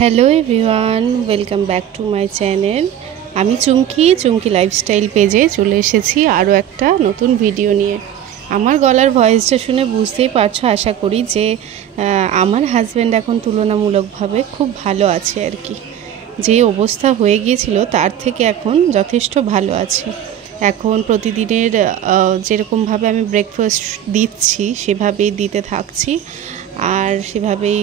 Hello everyone, welcome back to my channel. আমি চুমকি lifestyle পেজে চলে এসেছি আরও একটা নতুন ভিডিও নিয়ে। আমার গলার ভয়েসটা শুনে বুঝতেই পারছো আশা করি যে আমার হাজব্যান্ড এখন তুলনামূলকভাবে খুব ভালো আছে আর কি। যে অবস্থা হয়ে গিয়েছিল তার থেকে এখন যথেষ্ট ভালো আছে। এখন প্রতিদিনের যেরকমভাবে আমি ব্রেকফাস্ট দিচ্ছি সেভাবেই দিতে থাকছি, আর সেভাবেই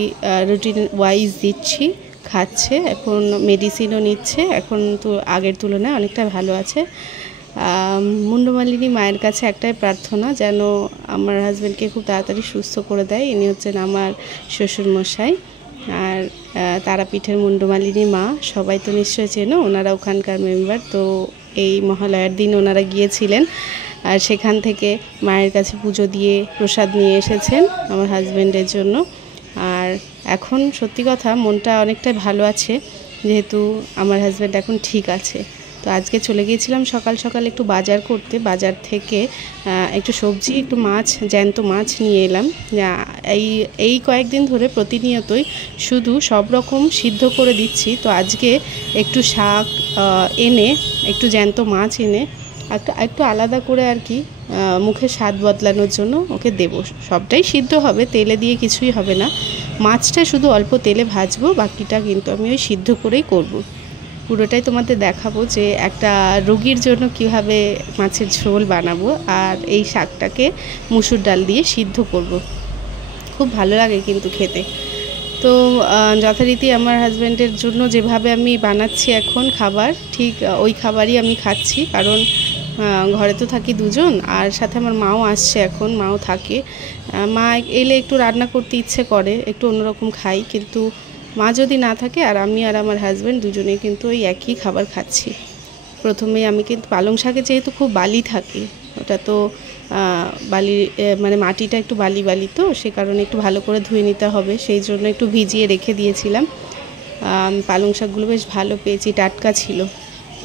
রুটিন ওয়াইজ দিচ্ছি, খাচ্ছে, এখন মেডিসিনও নিচ্ছে। এখন তো আগের তুলনায় অনেকটা ভালো আছে। মুন্ডমালিনী মায়ের কাছে একটাই প্রার্থনা, যেন আমার হাজব্যান্ডকে খুব তাড়াতাড়ি সুস্থ করে দেয়। ইনি হচ্ছেন আমার শ্বশুরমশাই, আর তারাপীঠের মুন্ডমালিনী মা সবাই তো নিশ্চয় চেনো, ওনারা ওখানকার মেম্বার। তো এই মহালয়ার দিন ওনারা গিয়েছিলেন, আর সেখান থেকে মায়ের কাছে পুজো দিয়ে প্রসাদ নিয়ে এসেছেন আমার হাজব্যান্ডের জন্য। আর এখন সত্যি কথা মনটা অনেকটাই ভালো আছে, যেহেতু আমার হাজব্যান্ড এখন ঠিক আছে। তো আজকে চলে গিয়েছিলাম সকাল সকাল একটু বাজার করতে। বাজার থেকে একটু সবজি, একটু মাছ, জ্যান্ত মাছ নিয়ে এলাম। এই কয়েকদিন ধরে প্রতিনিয়তই শুধু সব রকম সিদ্ধ করে দিচ্ছি। তো আজকে একটু শাক এনে, একটু জ্যান্ত মাছ এনে একটু আলাদা করে আর কি মুখে স্বাদ বদলানোর জন্য ওকে দেব। সবটাই সিদ্ধ হবে, তেলে দিয়ে কিছুই হবে না। মাছটা শুধু অল্প তেলে ভাজবো, বাকিটা কিন্তু আমি ওই সিদ্ধ করেই করব। পুরোটাই তোমাদের দেখাবো যে একটা রোগীর জন্য কিভাবে মাছের ঝোল বানাবো, আর এই শাকটাকে মুসুর ডাল দিয়ে সিদ্ধ করব। খুব ভালো লাগে কিন্তু খেতে। তো যথারীতি আমার হাজব্যান্ডের জন্য যেভাবে আমি বানাচ্ছি এখন খাবার, ঠিক ওই খাবারই আমি খাচ্ছি। কারণ ঘরে তো থাকি দুজন, আর সাথে আমার মাও আসছে, এখন মাও থাকে। মা এলে একটু রান্না করতে ইচ্ছে করে, একটু অন্যরকম খাই, কিন্তু মা যদি না থাকে আর আমি আর আমার হাজব্যান্ড দুজনেই কিন্তু ওই একই খাবার খাচ্ছি। প্রথমে আমি কিন্তু পালং শাকে যেহেতু খুব বালি থাকে, ওটা তো বালি মানে মাটিটা একটু বালি বালি, তো সে কারণে একটু ভালো করে ধুয়ে নিতে হবে, সেই জন্য একটু ভিজিয়ে রেখে দিয়েছিলাম। পালং শাকগুলো বেশ ভালো পেয়েছি, টাটকা ছিল,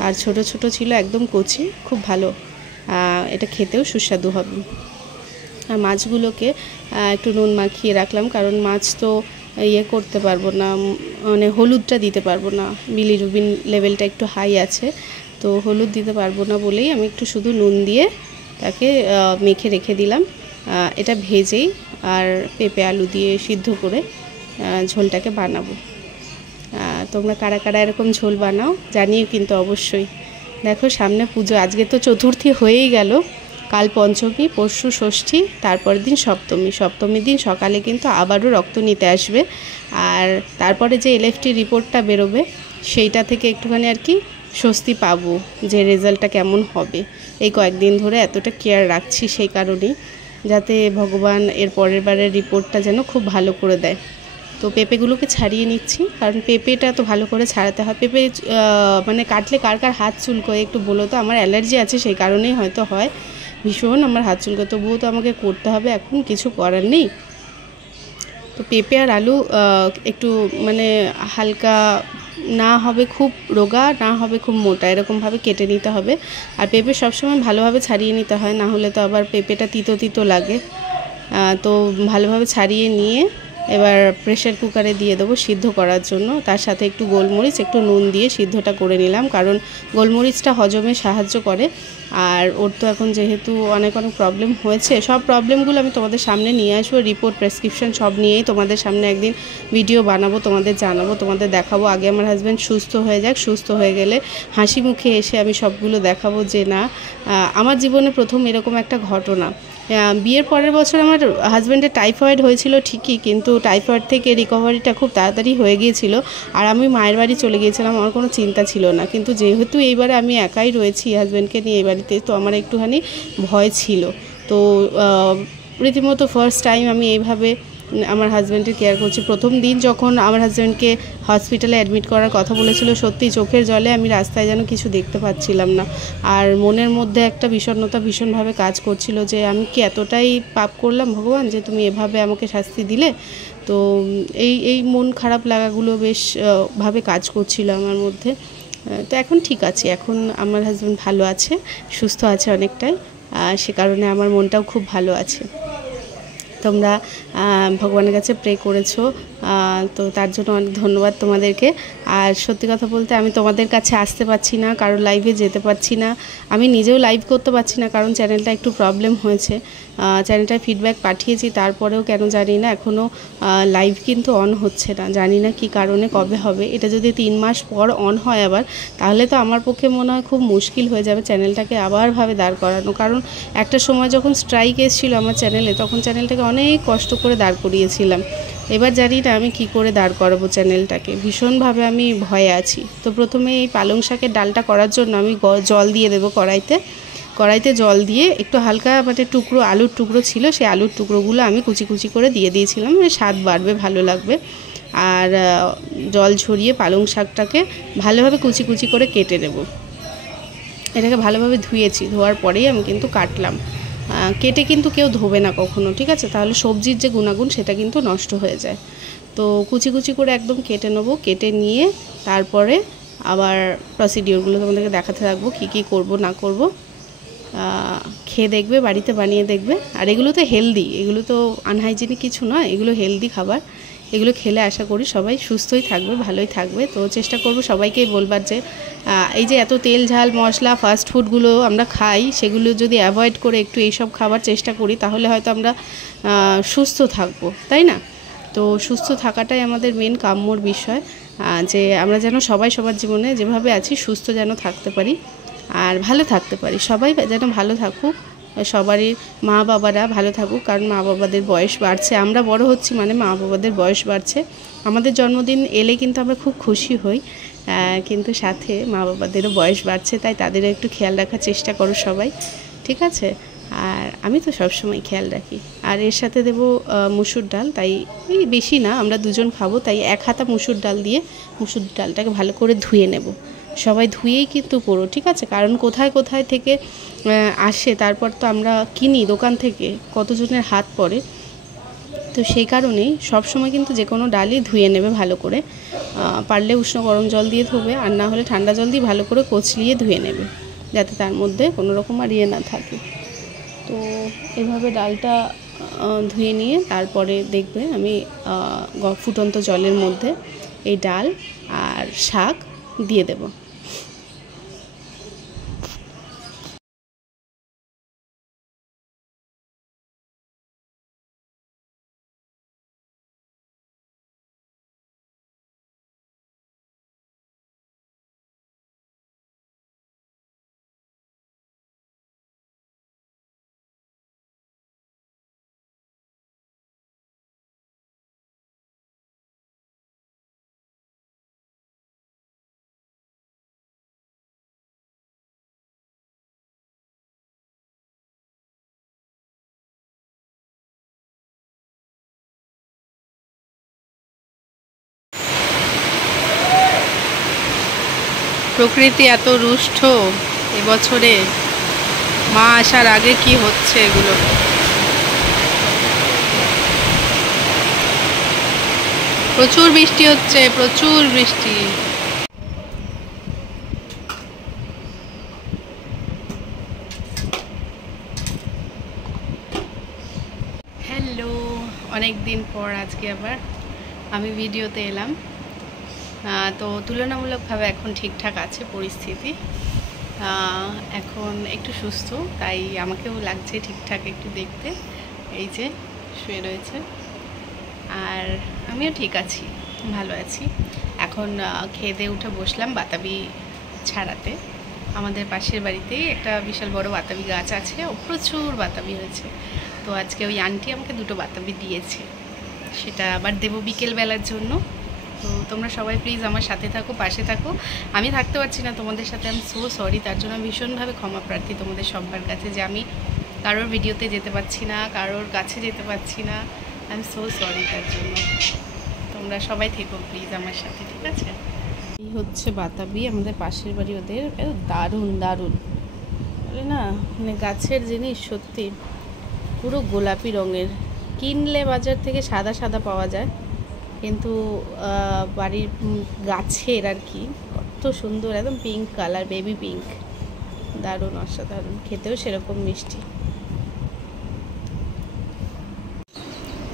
আর ছোট ছোট ছিল, একদম কচি, খুব ভালো। এটা খেতেও সুস্বাদু হবে। আর মাছগুলোকে একটু নুন মাখিয়ে রাখলাম, কারণ মাছ তো ইয়ে করতে পারবো না, মানে হলুদটা দিতে পারবো না, বিলিরুবিন লেভেলটা একটু হাই আছে, তো হলুদ দিতে পারবো না বলেই আমি একটু শুধু নুন দিয়ে তাকে মেখে রেখে দিলাম। এটা ভেজেই আর পেঁপে আলু দিয়ে সিদ্ধ করে ঝোলটাকে বানাবো। তোমরা কারা কারা এরকম ঝোল বানাও জানিয়ে কিন্তু অবশ্যই। দেখো সামনে পুজো, আজকে তো চতুর্থী হয়েই গেল, কাল পঞ্চমী, পরশু ষষ্ঠী, তারপর দিন সপ্তমী। সপ্তমীর দিন সকালে কিন্তু আবারও রক্ত নিতে আসবে, আর তারপরে যে এলএফটি রিপোর্টটা বেরোবে সেইটা থেকে একটুখানি আর কি স্বস্তি পাবো যে রেজাল্টটা কেমন হবে। এই কয়েকদিন ধরে এতটা কেয়ার রাখছি সেই কারণেই, যাতে ভগবান এর পরের বারের রিপোর্টটা যেন খুব ভালো করে দেয়। তো পেঁপেগুলোকে ছাড়িয়ে নিচ্ছি, কারণ পেঁপেটা তো ভালো করে ছাড়াতে হয়। পেঁপে মানে কাটলে কার কার হাত চুলকোয় একটু বলো তো। আমার অ্যালার্জি আছে, সেই কারণেই হয়তো হয়, ভীষণ আমার হাত চুলকোয়, তবুও তো আমাকে করতে হবে, এখন কিছু করার নেই। তো পেঁপে আর আলু একটু মানে হালকা না হবে খুব রোগা, না হবে খুব মোটা, এরকমভাবে কেটে নিতে হবে। আর পেঁপে সবসময় ভালোভাবে ছাড়িয়ে নিতে হয়, না হলে তো আবার পেঁপেটা তিতো তিতো লাগে। তো ভালোভাবে ছাড়িয়ে নিয়ে এবার প্রেসার কুকারে দিয়ে দেবো সিদ্ধ করার জন্য। তার সাথে একটু গোলমরিচ, একটু নুন দিয়ে সিদ্ধটা করে নিলাম, কারণ গোলমরিচটা হজমে সাহায্য করে। আর ওর তো এখন যেহেতু অনেক প্রবলেম হয়েছে, সব প্রবলেমগুলো আমি তোমাদের সামনে নিয়ে আসবো, রিপোর্ট, প্রেসক্রিপশন সব নিয়েই তোমাদের সামনে একদিন ভিডিও বানাবো, তোমাদের জানাবো, তোমাদের দেখাবো। আগে আমার হাজব্যান্ড সুস্থ হয়ে যাক, সুস্থ হয়ে গেলে হাসি মুখে এসে আমি সবগুলো দেখাবো যে না, আমার জীবনে প্রথম এরকম একটা ঘটনা। বিয়ের পরের বছর আমার হাজব্যান্ডের টাইফয়েড হয়েছিল ঠিকই, কিন্তু টাইফয়েড থেকে রিকভারিটা খুব তাড়াতাড়ি হয়ে গিয়েছিল, আর আমি মায়ের বাড়ি চলে গিয়েছিলাম, আমার কোনো চিন্তা ছিল না। কিন্তু যেহেতু এইবারে আমি একাই রয়েছি হাজব্যান্ডকে নিয়ে এই বাড়িতে, তো আমার একটুখানি ভয় ছিল। তো রীতিমতো ফার্স্ট টাইম আমি এইভাবে আমার হাজব্যান্ডের কেয়ার করছি। প্রথম দিন যখন আমার হাজব্যান্ডকে হসপিটালে অ্যাডমিট করার কথা বলেছিল, সত্যি চোখের জলে আমি রাস্তায় যেন কিছু দেখতে পাচ্ছিলাম না, আর মনের মধ্যে একটা বিষণ্ণতা ভীষণভাবে কাজ করছিল যে আমি কি এতটাই পাপ করলাম ভগবান, যে তুমি এভাবে আমাকে শাস্তি দিলে। তো এই মন খারাপ লাগাগুলো বেশ ভাবে কাজ করছিল আমার মধ্যে। তো এখন ঠিক আছে, এখন আমার হাজব্যান্ড ভালো আছে, সুস্থ আছে অনেকটাই, সে কারণে আমার মনটাও খুব ভালো আছে। তোমরা ভগবানের কাছে প্রে করেছো, তো তার জন্য অনেক ধন্যবাদ তোমাদেরকে। আর সত্যি কথা বলতে আমি তোমাদের কাছে আসতে পারছি না, কারোর লাইভে যেতে পারছি না, আমি নিজেও লাইভ করতে পারছি না, কারণ চ্যানেলটা একটু প্রবলেম হয়েছে। চ্যানেলটায় ফিডব্যাক পাঠিয়েছি, তারপরেও কেন জানি না এখনও লাইভ কিন্তু অন হচ্ছে না, জানি না কি কারণে, কবে হবে। এটা যদি 3 মাস পর অন হয় আবার, তাহলে তো আমার পক্ষে মনে হয় খুব মুশকিল হয়ে যাবে চ্যানেলটাকে আবারভাবে দাঁড় করানো। কারণ একটা সময় যখন স্ট্রাইক এসেছিলো আমার চ্যানেলে, তখন চ্যানেলটাকে অনেক কষ্ট করে দাঁড় করিয়েছিলাম। এবার জানি না আমি কি করে দাঁড় করাবো চ্যানেলটাকে, ভীষণভাবে আমি ভয়ে আছি। তো প্রথমে এই পালং শাকের ডালটা করার জন্য আমি জল দিয়ে দেবো কড়াইতে জল দিয়ে একটু হালকা মানে টুকরো আলুর টুকরো ছিল, সেই আলুর টুকরোগুলো আমি কুচি কুচি করে দিয়ে দিয়েছিলাম, স্বাদ বাড়বে, ভালো লাগবে। আর জল ঝরিয়ে পালং শাকটাকে ভালোভাবে কুচি কুচি করে কেটে নেব। এটাকে ভালোভাবে ধুয়েছি, ধোয়ার পরেই আমি কিন্তু কাটলাম। কেটে কিন্তু কেউ ধোবে না কখনো, ঠিক আছে? তাহলে সবজির যে গুণাগুণ সেটা কিন্তু নষ্ট হয়ে যায়। তো কুচি কুচি করে একদম কেটে নেবো, কেটে নিয়ে তারপরে আবার প্রসিডিওরগুলো তোমাদেরকে দেখাতে থাকবো, কী কী করব না করব। খেয়ে দেখবে, বাড়িতে বানিয়ে দেখবে। আর এগুলো তো হেলদি, এগুলো তো আনহাইজেনিক কিছু নয়, এগুলো হেলদি খাবার। এগুলো খেলে আশা করি সবাই সুস্থই থাকবে, ভালোই থাকবে। তো চেষ্টা করব সবাইকেই বলবার যে এই যে এত তেল ঝাল মশলা ফাস্ট ফুডগুলো আমরা খাই, সেগুলো যদি অ্যাভয়েড করে একটু এইসব খাবার চেষ্টা করি, তাহলে হয়তো আমরা সুস্থ থাকবো, তাই না? তো সুস্থ থাকাটাই আমাদের মেন কাম্যর বিষয়, যে আমরা যেন সবাই সবার জীবনে যেভাবে আছি সুস্থ যেন থাকতে পারি আর ভালো থাকতে পারি। সবাই যেন ভালো থাকুক, সবারই মা বাবারা ভালো থাকুক, কারণ মা বাবাদের বয়স বাড়ছে, আমরা বড় হচ্ছি মানে মা বাবাদের বয়স বাড়ছে। আমাদের জন্মদিন এলে কিন্তু আমরা খুব খুশি হই, কিন্তু সাথে মা বাবাদেরও বয়স বাড়ছে, তাই তাদেরও একটু খেয়াল রাখার চেষ্টা করো সবাই, ঠিক আছে? আর আমি তো সবসময় খেয়াল রাখি। আর এর সাথে দেবো মুসুর ডাল, তাই বেশি না, আমরা দুজন খাবো, তাই 1 হাতা মুসুর ডাল দিয়ে মুসুর ডালটাকে ভালো করে ধুয়ে নেব। সবাই ধুয়েই কিন্তু করো, ঠিক আছে? কারণ কোথায় কোথায় থেকে আসে, তারপর তো আমরা কিনি দোকান থেকে, কতজনের হাত পড়ে। তো সেই কারণেই সবসময় কিন্তু যে কোনো ডালই ধুয়ে নেবে ভালো করে, পারলে উষ্ণ গরম জল দিয়ে ধোবে, আর না হলে ঠান্ডা জল দিয়ে ভালো করে কচলিয়ে ধুয়ে নেবে, যাতে তার মধ্যে কোনো রকম আর ইয়ে না থাকে। তো এভাবে ডালটা ধুয়ে নিয়ে তারপরে দেখবে আমি ফুটন্ত জলের মধ্যে এই ডাল আর শাক দিয়ে দেব। প্রকৃতি এত রুষ্ট এবছরে, মা আসার আগে কি হচ্ছে এগুলো। প্রচুর বৃষ্টি হচ্ছে, প্রচুর বৃষ্টি। হ্যালো, অনেক দিন পর আজকে আবার আমি ভিডিওতে এলাম। তো তুলনামূলকভাবে এখন ঠিকঠাক আছে পরিস্থিতি, এখন একটু সুস্থ, তাই আমাকেও লাগছে ঠিকঠাক একটু দেখতে। এই যে শুয়ে রয়েছে, আর আমিও ঠিক আছি, ভালো আছি। এখন খেয়ে দিয়ে উঠে বসলাম বাতাবি ছাড়াতে। আমাদের পাশের বাড়িতেই একটা বিশাল বড় বাতাবি গাছ আছে, ও প্রচুর বাতাবি হয়েছে। তো আজকে ওই আন্টি আমাকে 2টো বাতাবি দিয়েছে, সেটা আবার দেবো বিকেলবেলার জন্য। তো তোমরা সবাই প্লিজ আমার সাথে থাকো, পাশে থাকো। আমি থাকতে পারছি না তোমাদের সাথে, আমি সো সরি, তার জন্য ভীষণভাবে ক্ষমা প্রার্থী তোমাদের সবার কাছে, যে আমি কারোর ভিডিওতে যেতে পারছি না, কারোর কাছে যেতে পারছি না। আই এম সো সরি তার জন্য। তোমরা সবাই থেকো প্লিজ আমার সাথে, ঠিক আছে? এই হচ্ছে বাতাবি, আমাদের পাশের বাড়ি ওদের, দারুণ দারুণ বলে না, মানে গাছের জিনিস সত্যি পুরো গোলাপি রঙের। কিনলে বাজার থেকে সাদা সাদা পাওয়া যায়, কিন্তু বাড়ির গাছের আর কি কত সুন্দর, একদম পিঙ্ক কালার, বেবি পিঙ্ক, দারুণ অসাধারণ, খেতেও সেরকম মিষ্টি।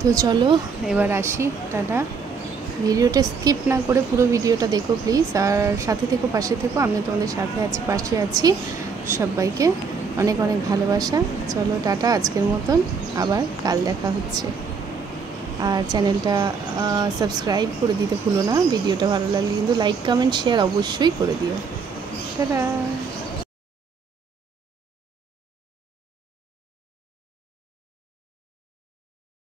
তো চলো এবার আসি, টাটা। ভিডিওটা স্কিপ না করে পুরো ভিডিওটা দেখো প্লিজ, আর সাথে থেকো, পাশে থেকো, আমি তোমাদের সাথে আছি, পাশে আছি। সবাইকে অনেক অনেক ভালোবাসা। চলো টাটা, আজকের মতন, আবার কাল দেখা হচ্ছে। আর চ্যানেলটা সাবস্ক্রাইব করে দিতে ভুলো না। ভিডিওটা ভালো লাগলে কিন্তু লাইক কমেন্ট শেয়ার অবশ্যই করে দিও। টাটা।